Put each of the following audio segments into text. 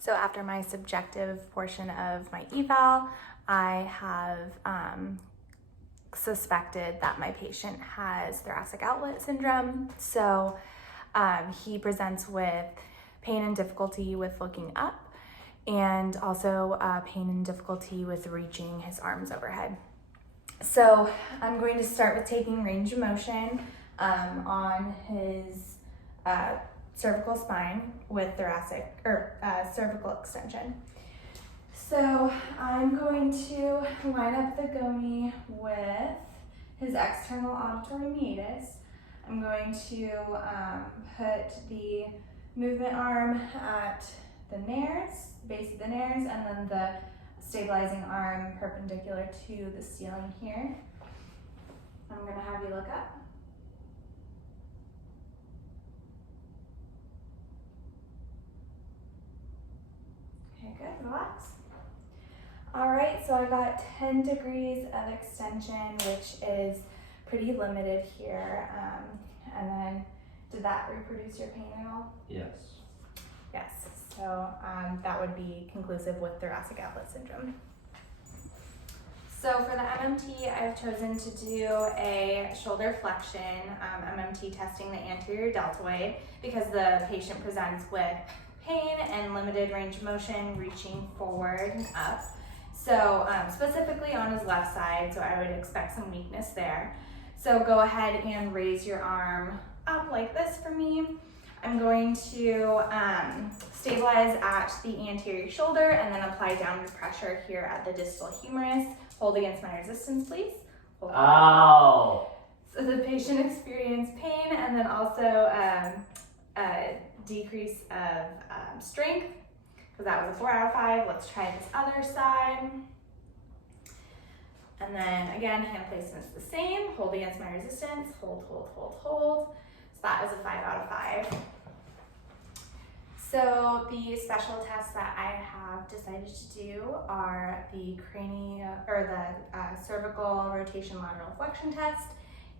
So after my subjective portion of my eval, I have suspected that my patient has thoracic outlet syndrome. So he presents with pain and difficulty with looking up, and also pain and difficulty with reaching his arms overhead. So I'm going to start with taking range of motion on his cervical spine with thoracic or cervical extension. So I'm going to line up the goni with his external auditory meatus. I'm going to put the movement arm at the nares, base of the nares, and then the stabilizing arm perpendicular to the ceiling here. I'm going to have you look up. Okay, good, relax. All right, so I got 10 degrees of extension, which is pretty limited here. And then, did that reproduce your pain at all? Yes. Yes, so that would be conclusive with thoracic outlet syndrome. So for the MMT, I've chosen to do a shoulder flexion MMT testing the anterior deltoid because the patient presents with pain and limited range of motion reaching forward and up. So specifically on his left side, so I would expect some weakness there. So go ahead and raise your arm up like this for me. I'm going to stabilize at the anterior shoulder and then apply downward pressure here at the distal humerus. Hold against my resistance, please. Hold. Ow! So the patient experienced pain and then also a decrease of strength, because that was a 4 out of 5. Let's try this other side. And then again, hand placement's the same. Hold against my resistance. Hold, hold, hold, hold. So that is a 5 out of 5. So the special tests that I have decided to do are the cervical rotation lateral flexion test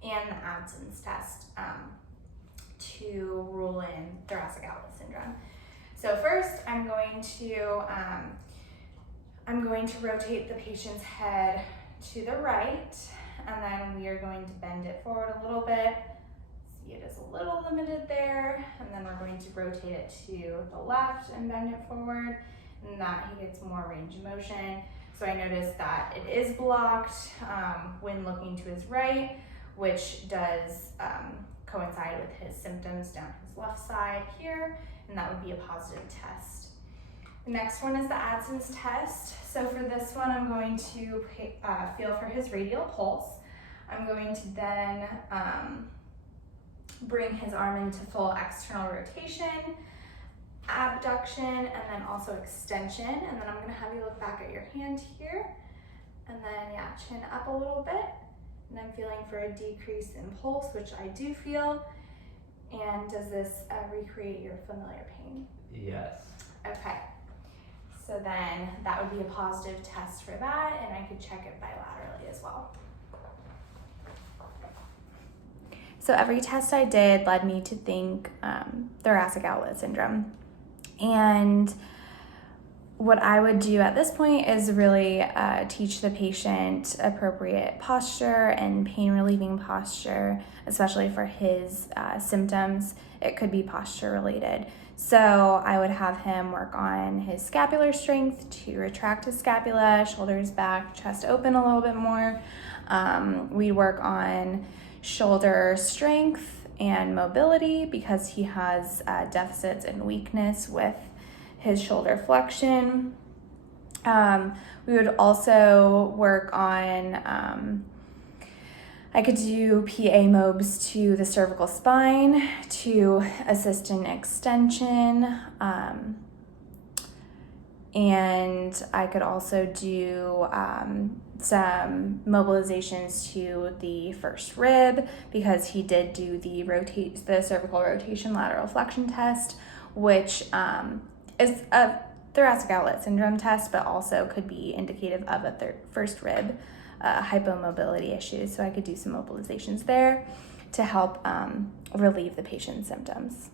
and the absence test to rule in thoracic outlet syndrome. So first, I'm going to rotate the patient's head to the right, and then we are going to bend it forward a little bit. See, it is a little limited there, and then we're going to rotate it to the left and bend it forward, and that he gets more range of motion. So I noticed that it is blocked when looking to his right, which does coincide with his symptoms down his left side here, and that would be a positive test. The next one is the absence test. So for this one, I'm going to feel for his radial pulse. I'm going to then bring his arm into full external rotation, abduction, and then also extension. And then I'm gonna have you look back at your hand here. And then, yeah, chin up a little bit. And I'm feeling for a decrease in pulse, which I do feel. And does this recreate your familiar pain? Yes. Okay. So then that would be a positive test for that, and I could check it bilaterally as well. So every test I did led me to think thoracic outlet syndrome. And what I would do at this point is really teach the patient appropriate posture and pain relieving posture, especially for his symptoms. It could be posture related. So I would have him work on his scapular strength to retract his scapula, shoulders back, chest open a little bit more. We'd work on shoulder strength and mobility because he has deficits and weakness with his shoulder flexion. We would also work on, I could do PA mobs to the cervical spine to assist in extension. And I could also do some mobilizations to the first rib because he did do the cervical rotation lateral flexion test, which is a thoracic outlet syndrome test, but also could be indicative of a first rib hypomobility issues. So I could do some mobilizations there to help relieve the patient's symptoms.